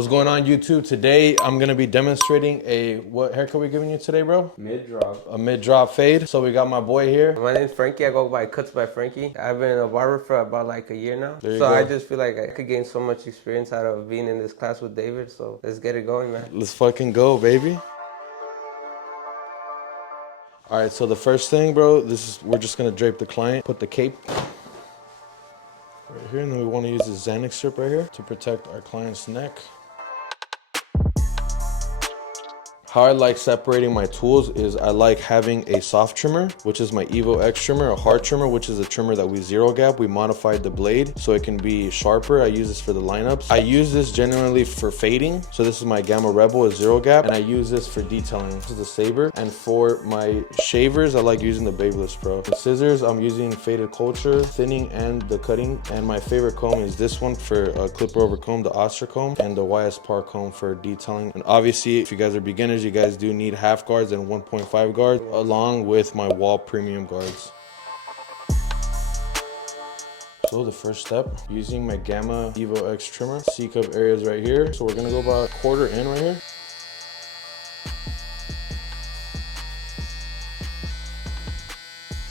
What's going on, YouTube? Today I'm gonna be demonstrating what haircut we giving you today, bro? Mid-drop. A mid-drop fade. So we got my boy here. My name's Frankie. I go by Cuts by Frankie. I've been a barber for about like a year now. There you so go. I just feel like I could gain so much experience out of being in this class with David. So let's get it going, man. Let's fucking go, baby. All right, so the first thing, bro, we're just gonna drape the client, put the cape right here, and then we wanna use this Xanax strip right here to protect our client's neck. How I like separating my tools is I like having a soft trimmer, which is my Evo X trimmer, a hard trimmer, which is a trimmer that we zero gap. We modified the blade so it can be sharper. I use this for the lineups. I use this generally for fading. So this is my Gamma Rebel, a zero gap, and I use this for detailing. This is the Saber. And for my shavers, I like using the Babyliss Pro. The scissors, I'm using Faded Culture, thinning and the cutting. And my favorite comb is this one for a clipper over comb, the Oster comb, and the YS Par comb for detailing. And obviously, if you guys are beginners, you guys do need half guards and 1.5 guards along with my wall premium guards. So the first step, using my Gamma Evo X trimmer, C-cup areas right here. So we're gonna go about a quarter in right here.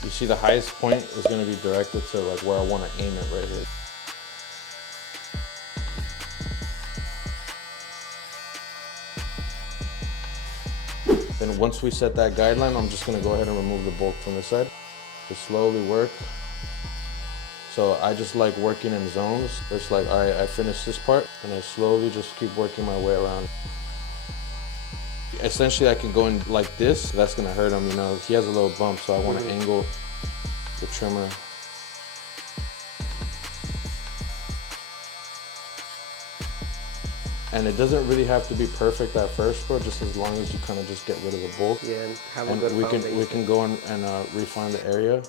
You see the highest point is gonna be directed to like where I wanna aim it right here. Then once we set that guideline, I'm just gonna go ahead and remove the bulk from the side. Just slowly work. So I just like working in zones. It's like, all right, I finished this part, and I slowly just keep working my way around. Essentially, I can go in like this. That's gonna hurt him, you know. He has a little bump, so I wanna angle the trimmer. And it doesn't really have to be perfect at first, bro, just as long as you kind of just get rid of the bulk. Yeah, and have a and good foundation. we can go in and refine the area.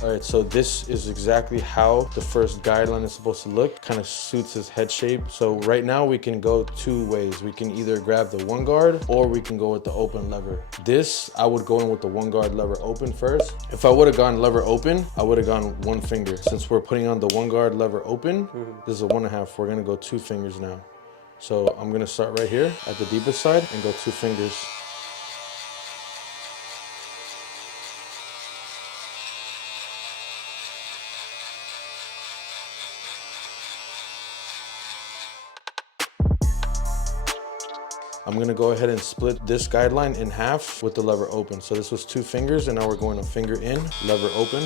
All right, so this is exactly how the first guideline is supposed to look. Kind of suits his head shape. So right now we can go two ways. We can either grab the one guard or we can go with the open lever. This, I would go in with the one guard lever open first. If I would have gone lever open, I would have gone one finger. Since we're putting on the one guard lever open, this is a 1.5. We're gonna go 2 fingers now. So I'm gonna start right here at the deepest side and go 2 fingers. I'm gonna go ahead and split this guideline in half with the lever open. So this was 2 fingers, and now we're going a finger in, lever open.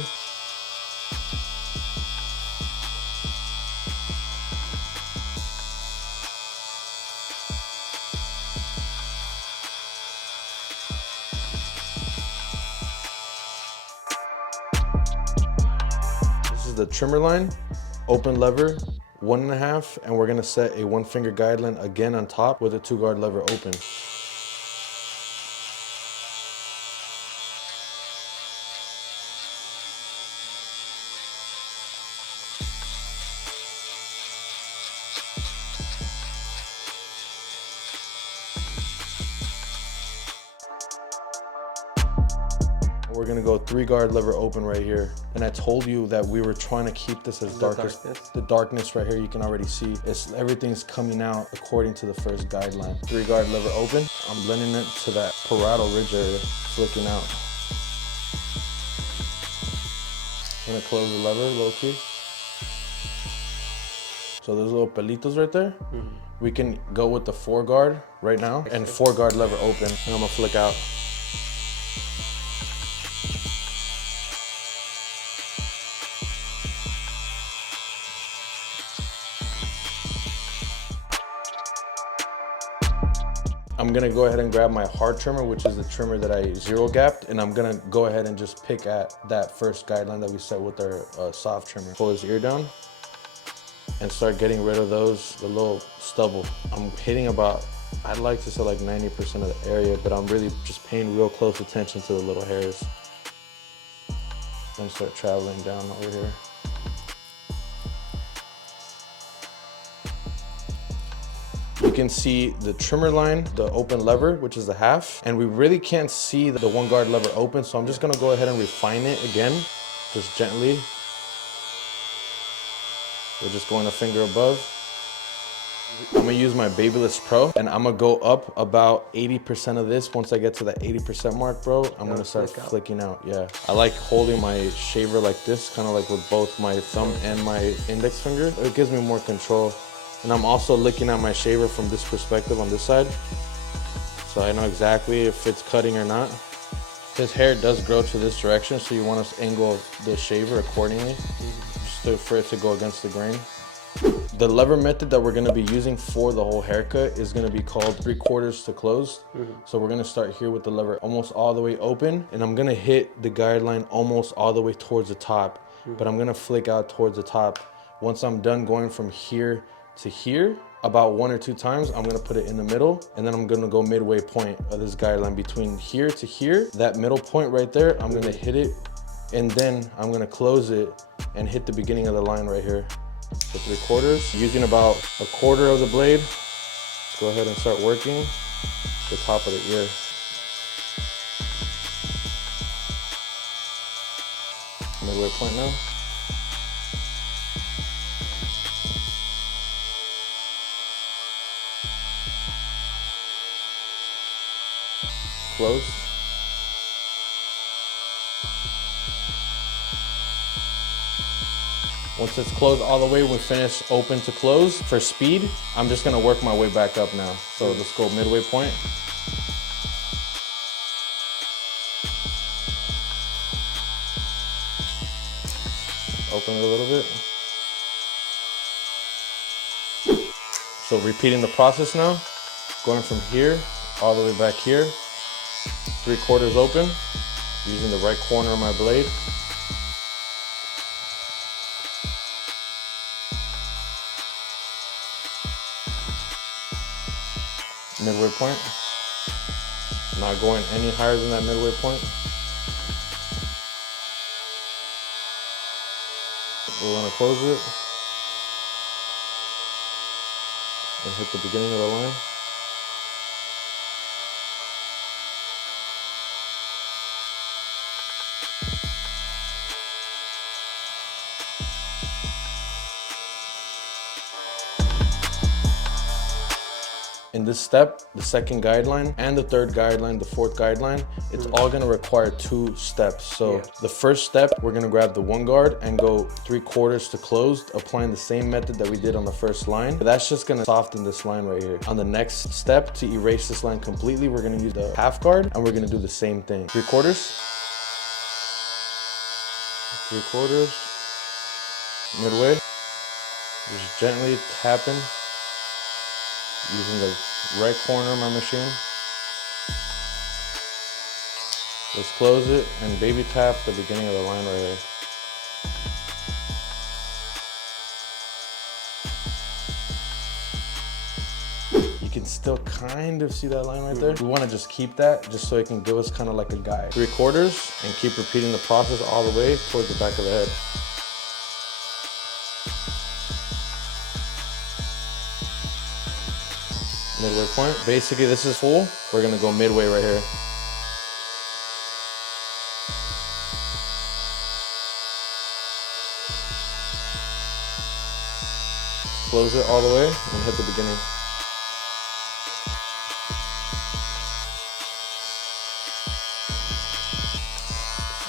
This is the trimmer line, open lever, 1.5, and we're gonna set a 1 finger guideline again on top with a 2 guard lever open. We're gonna go 3 guard lever open right here. And I told you that we were trying to keep this as dark as the darkness right here. You can already see everything's coming out according to the first guideline. 3 guard lever open. I'm blending it to that parietal ridge area, flicking out. I'm gonna close the lever low key. So those little pelitos right there, we can go with the 4 guard right now and 4 guard lever open, and I'm gonna flick out. I'm gonna go ahead and grab my hard trimmer, which is the trimmer that I zero gapped, and I'm gonna go ahead and just pick at that first guideline that we set with our soft trimmer. Pull his ear down and start getting rid of the little stubble. I'm hitting about, I'd like to say like 90% of the area, but I'm really just paying real close attention to the little hairs. And start traveling down over here. You can see the trimmer line, the open lever, which is the half, and we really can't see the 1 guard lever open, so I'm just gonna go ahead and refine it again, just gently. We're just going a finger above. I'm gonna use my Babyliss Pro and I'm gonna go up about 80% of this. Once I get to that 80% mark, bro, I'm gonna start flicking out. Yeah, I like holding my shaver like this, kind of like with both my thumb and my index finger. It gives me more control. And I'm also looking at my shaver from this perspective on this side, so I know exactly if it's cutting or not. His hair does grow to this direction, so you want to angle the shaver accordingly, just for it to go against the grain. The lever method that we're going to be using for the whole haircut is going to be called 3/4 to closed. So we're going to start here with the lever almost all the way open, and I'm going to hit the guideline almost all the way towards the top, but I'm going to flick out towards the top. Once I'm done going from here to here, about 1 or 2 times, I'm gonna put it in the middle, and then I'm gonna go midway point of this guideline between here to here. That middle point right there, I'm gonna hit it, and then I'm gonna close it and hit the beginning of the line right here. So 3/4, using about 1/4 of the blade. Let's go ahead and start working the top of the ear. Midway point now. Close. Once it's closed all the way, we finish open to close. For speed, I'm just gonna work my way back up now. So let's go midway point. Open it a little bit. So repeating the process now, going from here all the way back here, 3/4 open, using the right corner of my blade. Midway point. Not going any higher than that midway point. We're gonna close it and hit the beginning of the line. In this step, the second guideline and the third guideline, the fourth guideline, it's all gonna require 2 steps. So the first step, we're gonna grab the 1 guard and go 3/4 to closed, applying the same method that we did on the first line. That's just gonna soften this line right here. On the next step, to erase this line completely, we're gonna use the half guard and we're gonna do the same thing. 3/4, 3/4, midway, just gently tapping, using the right corner of my machine. Let's close it and baby tap the beginning of the line right here. You can still kind of see that line right there. We want to just keep that just so it can give us kind of like a guide. 3/4 and keep repeating the process all the way towards the back of the head. Midway point. Basically, this is full. We're gonna go midway right here. Close it all the way and hit the beginning.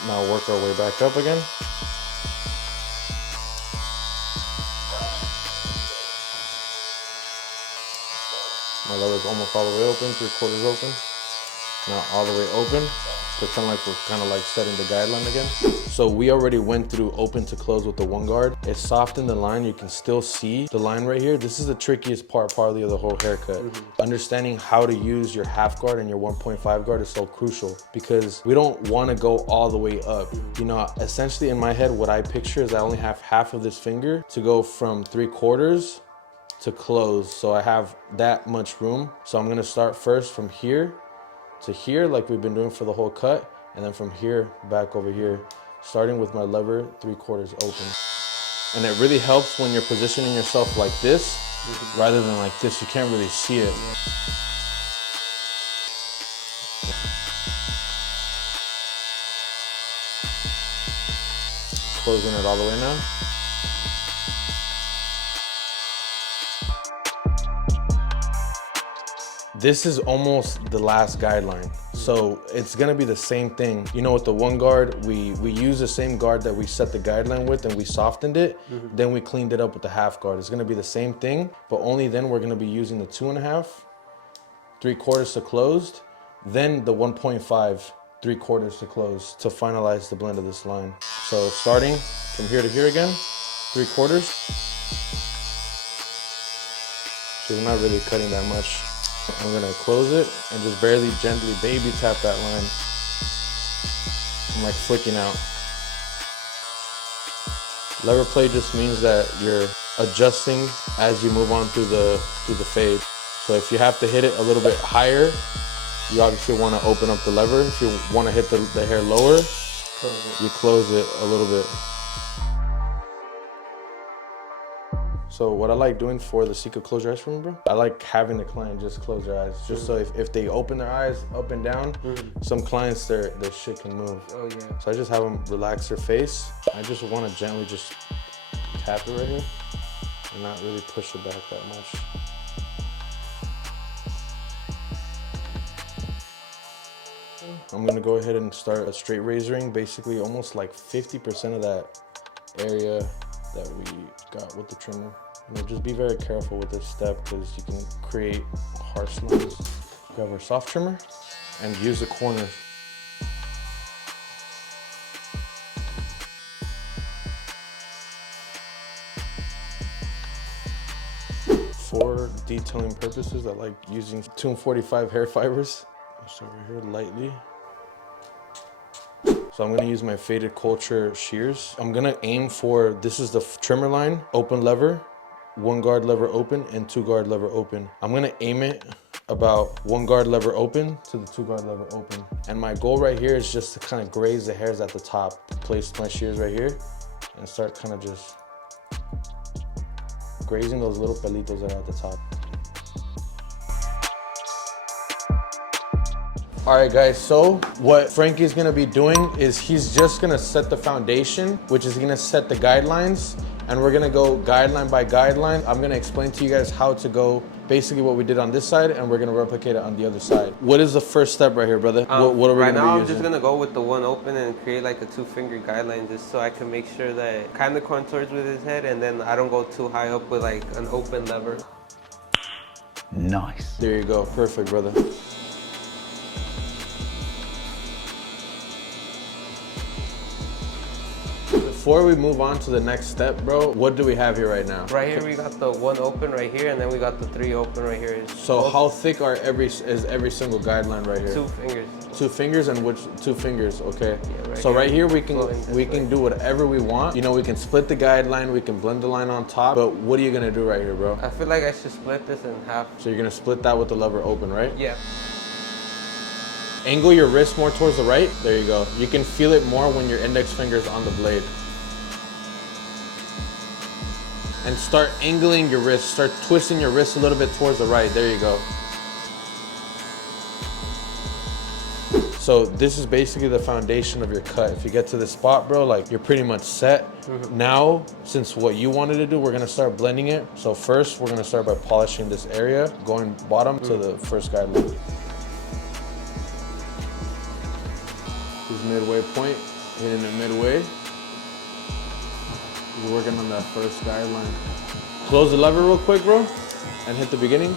Now work our way back up again. My lever's almost all the way open, 3/4 open. Now all the way open. Pretend like we're kind of like setting the guideline again. So we already went through open to close with the 1 guard. It softened the line. You can still see the line right here. This is the trickiest part probably of the whole haircut. Understanding how to use your half guard and your 1.5 guard is so crucial because we don't want to go all the way up. You know, essentially in my head, what I picture is I only have half of this finger to go from 3/4 to close. So I have that much room. So I'm gonna start first from here to here like we've been doing for the whole cut, and then from here back over here, starting with my lever 3/4 open. And it really helps when you're positioning yourself like this rather than like this. You can't really see it. Closing it all the way now. This is almost the last guideline. So it's gonna be the same thing. You know, with the one guard, we use the same guard that we set the guideline with and we softened it. Then we cleaned it up with the half guard. It's gonna be the same thing, but only then we're gonna be using the 2.5, 3/4 to closed, then the 1.5, 3/4 to close to finalize the blend of this line. So starting from here to here again, 3/4. She's not really cutting that much. I'm gonna close it and just barely gently baby tap that line. I'm like flicking out. Lever play just means that you're adjusting as you move on through the fade. So if you have to hit it a little bit higher, you obviously want to open up the lever. If you want to hit the hair lower, you close it a little bit. So what I like doing for the secret close your eyes for me, bro, I like having the client just close their eyes. Just so if they open their eyes up and down, some clients, their shit can move. Oh yeah. So I just have them relax their face. I just want to gently just tap it right here and not really push it back that much. I'm gonna go ahead and start a straight razoring, basically almost like 50% of that area that we got with the trimmer. You know, just be very careful with this step because you can create harsh lines. Grab our soft trimmer and use the corner. For detailing purposes, I like using 245 hair fibers. So over here lightly. So I'm gonna use my Faded Culture shears. I'm gonna aim for, this is the trimmer line, open lever, 1 guard lever open and 2 guard lever open. I'm gonna aim it about 1 guard lever open to the 2 guard lever open. And my goal right here is just to kind of graze the hairs at the top. Place my shears right here and start kind of just grazing those little pelitos that are at the top. All right, guys, so what Frankie's gonna be doing is he's just gonna set the foundation, which is gonna set the guidelines, and we're gonna go guideline by guideline. I'm gonna explain to you guys how to go basically what we did on this side, and we're gonna replicate it on the other side. What is the first step right here, brother? What are we right gonna now, be I'm just using? gonna go with the one open and create like a 2-finger guideline just so I can make sure that it kind of contours with his head and then I don't go too high up with like an open lever. Nice. There you go, perfect, brother. Before we move on to the next step, bro, what do we have here right now? Right here we got the 1 open right here, and then we got the 3 open right here. So how thick are every single guideline right here? 2 fingers. 2 fingers, and which 2 fingers? Okay. Yeah, so right here we can way. do whatever we want. You know, we can split the guideline, we can blend the line on top. But what are you gonna do right here, bro? I feel like I should split this in half. So you're gonna split that with the lever open, right? Yeah. Angle your wrist more towards the right. There you go. You can feel it more when your index finger is on the blade. And start angling your wrist. Start twisting your wrist a little bit towards the right. There you go. So this is basically the foundation of your cut. If you get to this spot, bro, like you're pretty much set. Now, since what you wanted to do, we're gonna start blending it. So first, we're gonna start by polishing this area, going bottom to the first guideline. This midway point, hitting it midway. We're working on that first guideline. Close the lever real quick, bro, and hit the beginning.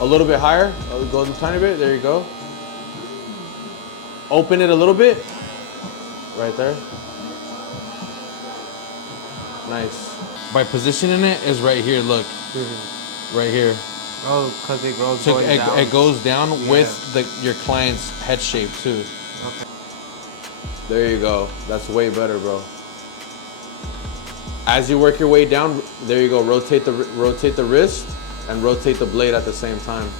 A little bit higher, go a tiny bit, there you go. Open it a little bit, right there. Nice. By positioning it is right here, look, right here. Oh, because it grows So down. it goes down with your client's head shape too. Okay. There you go. That's way better, bro. As you work your way down, there you go. Rotate the wrist and rotate the blade at the same time.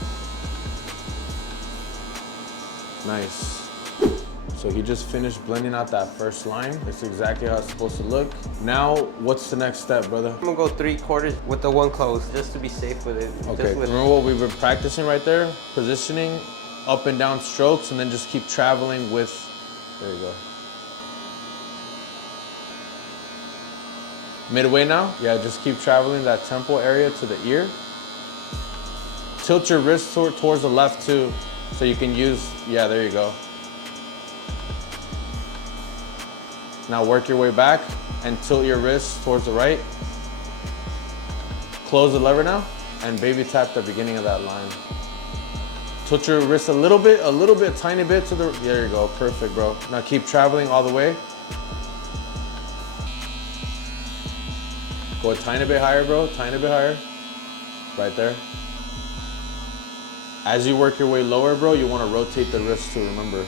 Nice. So he just finished blending out that first line. That's exactly how it's supposed to look. Now, what's the next step, brother? I'm gonna go 3/4 with the 1 close, just to be safe with it. Okay, remember what we were practicing right there? Positioning, up and down strokes, and then just keep traveling with, there you go. Midway now? Yeah, just keep traveling that temple area to the ear. tilt your wrist towards the left too, so you can use, yeah, there you go. Now work your way back and tilt your wrist towards the right. Close the lever now, and baby tap the beginning of that line. Tilt your wrist a little bit, tiny bit to the, there you go, perfect, bro. Now keep traveling all the way. Go a tiny bit higher, bro, tiny bit higher. Right there. As you work your way lower, bro, you want to rotate the wrist too, remember.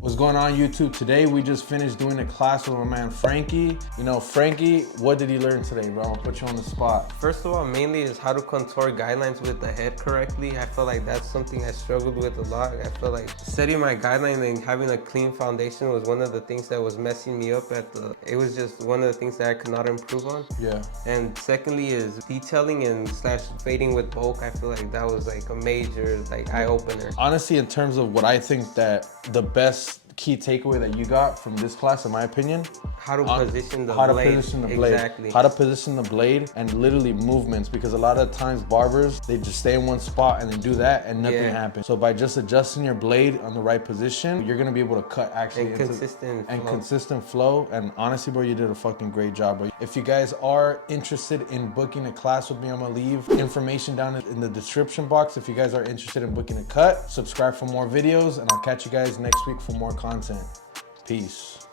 What's going on, YouTube? Today we just finished doing a class with my man Frankie. You know, Frankie, what did he learn today, bro? I'll put you on the spot. First of all, mainly is how to contour guidelines with the head correctly. I feel like that's something I struggled with a lot. I feel like setting my guideline and having a clean foundation was one of the things that was messing me up it was just one of the things that I could not improve on. Yeah. And secondly is detailing and slash fading with bulk. I feel like that was like a major like eye opener. Honestly, in terms of what I think that the best key takeaway that you got from this class, in my opinion, how to position the blade. Exactly. How to position the blade and literally movements, because a lot of times barbers, they just stay in one spot and then do that and nothing happens. So by just adjusting your blade on the right position, you're gonna be able to cut actually consistent flow. And honestly, bro, you did a fucking great job, bro. If you guys are interested in booking a class with me, I'm gonna leave information down in the description box. If you guys are interested in booking a cut, subscribe for more videos, and I'll catch you guys next week for more content. Peace.